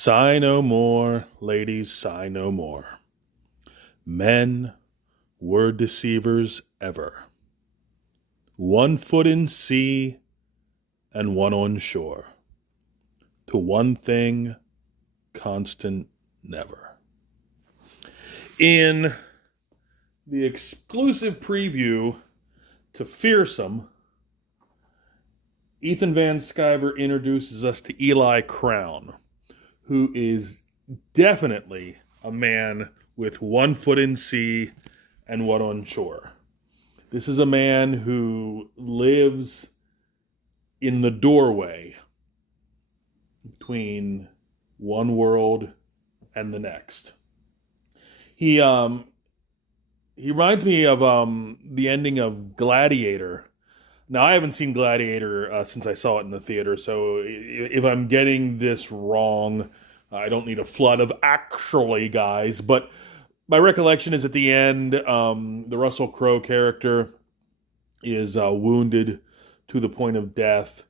Sigh no more, ladies, sigh no more. Men were deceivers ever. 1 foot in sea and 1 on shore. To one thing, constant never. In the exclusive preview to FEARSOME, Ethan Van Sciver introduces us to Eli Crown, who is definitely a man with 1 foot in sea and 1 on shore. This is a man who lives in the doorway between one world and the next. He reminds me of the ending of Gladiator. Now, I haven't seen Gladiator since I saw it in the theater, so if I'm getting this wrong, I don't need a flood of actually guys, but my recollection is at the end, the Russell Crowe character is wounded to the point of death,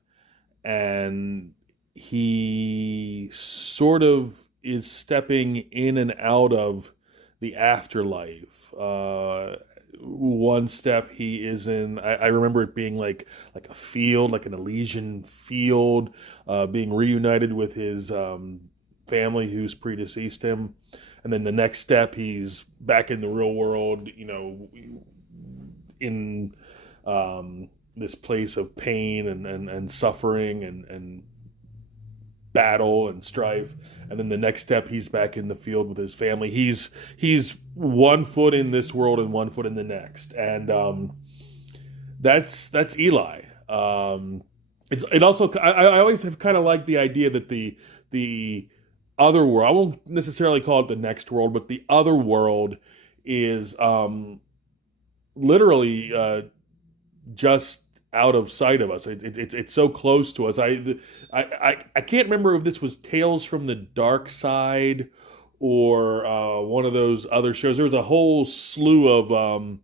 and he sort of is stepping in and out of the afterlife. One step he is in, I remember it being like a field, like an Elysian field, being reunited with his family who's predeceased him. And then the next step, he's back in the real world, in this place of pain and suffering and battle and strife. And then the next step, he's back in the field with his family. He's 1 foot in this world and 1 foot in the next, and that's Eli. It also, I always have kind of liked the idea that the other world, I won't necessarily call it the next world, but the other world is literally just out of sight of us. It's so close to us. I can't remember if this was Tales from the Dark Side or one of those other shows. There was a whole slew of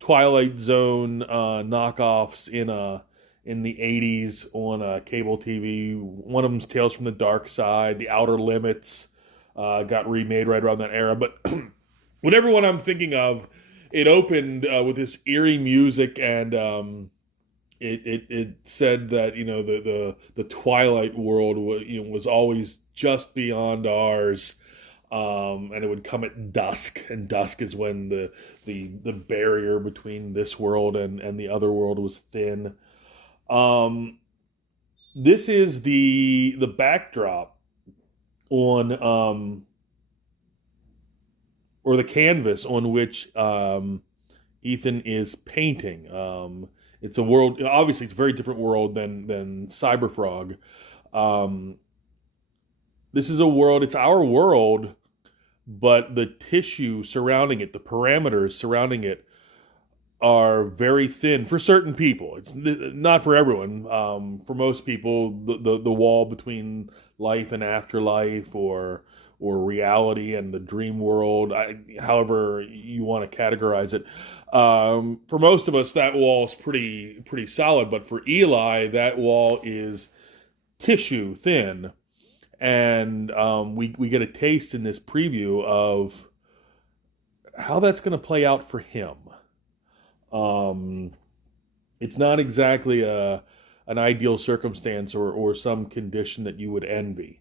Twilight Zone knockoffs in the 80s on cable TV. One of them's Tales from the Dark Side. The Outer Limits got remade right around that era. But whatever one I'm thinking of, it opened with this eerie music, and it said that the Twilight world was always just beyond ours, and it would come at dusk, and dusk is when the barrier between this world and the other world was thin. This is the backdrop on or the canvas on which Ethan is painting. It's a world, obviously it's a very different world than Cyberfrog. This is a world, it's our world, but the tissue surrounding it, the parameters surrounding it, are very thin for certain people. It's not for everyone. For most people, the wall between life and afterlife, or reality and the dream world, however you want to categorize it. For most of us, that wall is pretty solid, but for Eli, that wall is tissue thin, and we get a taste in this preview of how that's going to play out for him. It's not exactly an ideal circumstance or some condition that you would envy.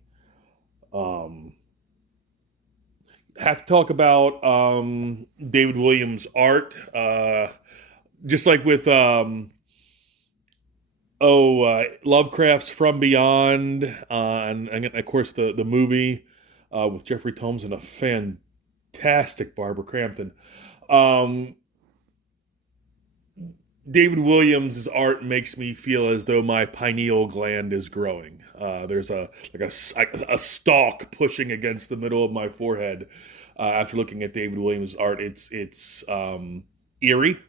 Have to talk about David Williams' art. Just like with Lovecraft's From Beyond, and of course the movie with Jeffrey Combs and a fantastic Barbara Crampton. David Williams' art makes me feel as though my pineal gland is growing. There's a stalk pushing against the middle of my forehead after looking at David Williams' art. It's eerie.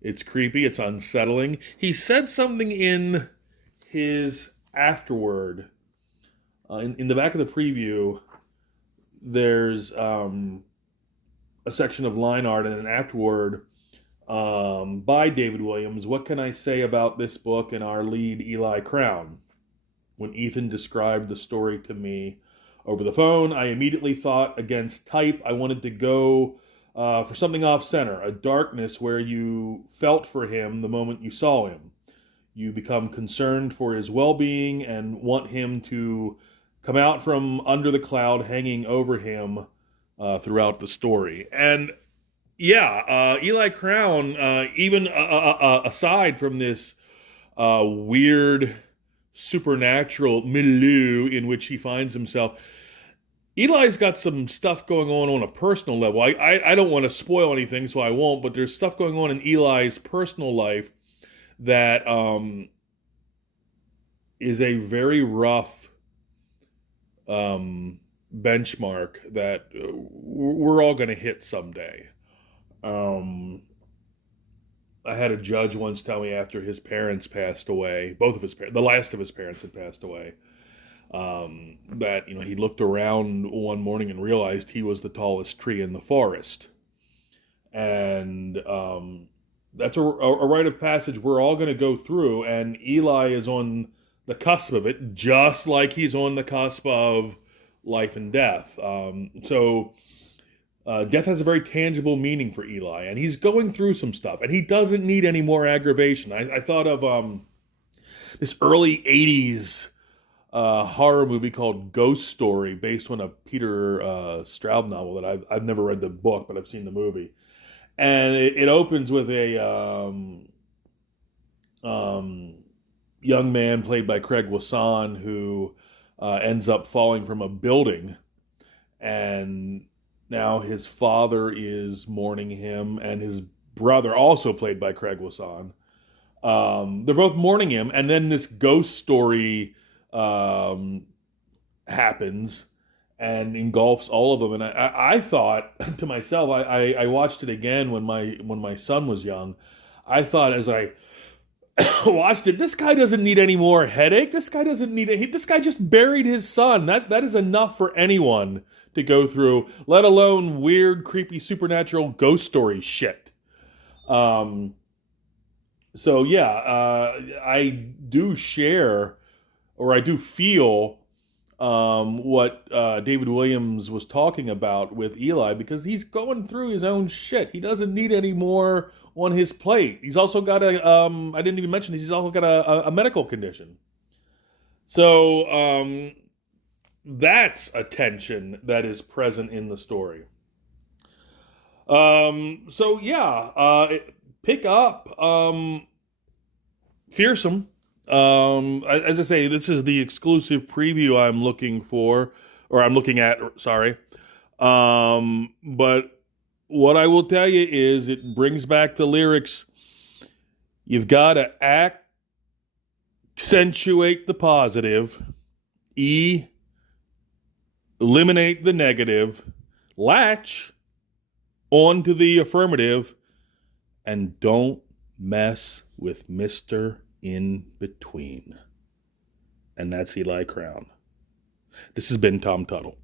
It's creepy. It's unsettling. He said something in his afterword. In the back of the preview, there's a section of line art and an afterword by David Williams. What can I say about this book and our lead, Eli Crown? When Ethan described the story to me over the phone, I immediately thought against type. I wanted to go for something off center, a darkness where you felt for him the moment you saw him. You become concerned for his well-being and want him to come out from under the cloud hanging over him throughout the story. And yeah, Eli Crown, even aside from this weird supernatural milieu in which he finds himself, Eli's got some stuff going on a personal level. I don't want to spoil anything, so I won't, but there's stuff going on in Eli's personal life that is a very rough benchmark that we're all going to hit someday. I had a judge once tell me after his parents passed away, both of his parents, the last of his parents had passed away, that he looked around one morning and realized he was the tallest tree in the forest, and that's a rite of passage we're all going to go through, and Eli is on the cusp of it, just like he's on the cusp of life and death. So death has a very tangible meaning for Eli, and he's going through some stuff, and he doesn't need any more aggravation. I thought of this early 80s horror movie called Ghost Story, based on a Peter Straub novel that I've never read the book, but I've seen the movie. And it opens with a young man played by Craig Wasson who ends up falling from a building, and now his father is mourning him, and his brother, also played by Craig Wasson, they're both mourning him, and then this ghost story happens and engulfs all of them. And I thought to myself, I watched it again when my son was young. I thought as I watched it, this guy doesn't need any more headache. This guy doesn't need it. This guy just buried his son. That is enough for anyone to go through, let alone weird, creepy, supernatural ghost story shit. So yeah, I do share, or I do feel what David Williams was talking about with Eli, because he's going through his own shit. He doesn't need any more on his plate. He's also got I didn't even mention this, he's also got a medical condition. So that's a tension that is present in the story. So yeah, pick up Fearsome. As I say, this is the exclusive preview I'm looking at, sorry. But what I will tell you is it brings back the lyrics. You've got to accentuate the positive, eliminate the negative, latch onto the affirmative, and don't mess with Mr. In Between. And that's Eli Crown. This has been Tom Tuttle.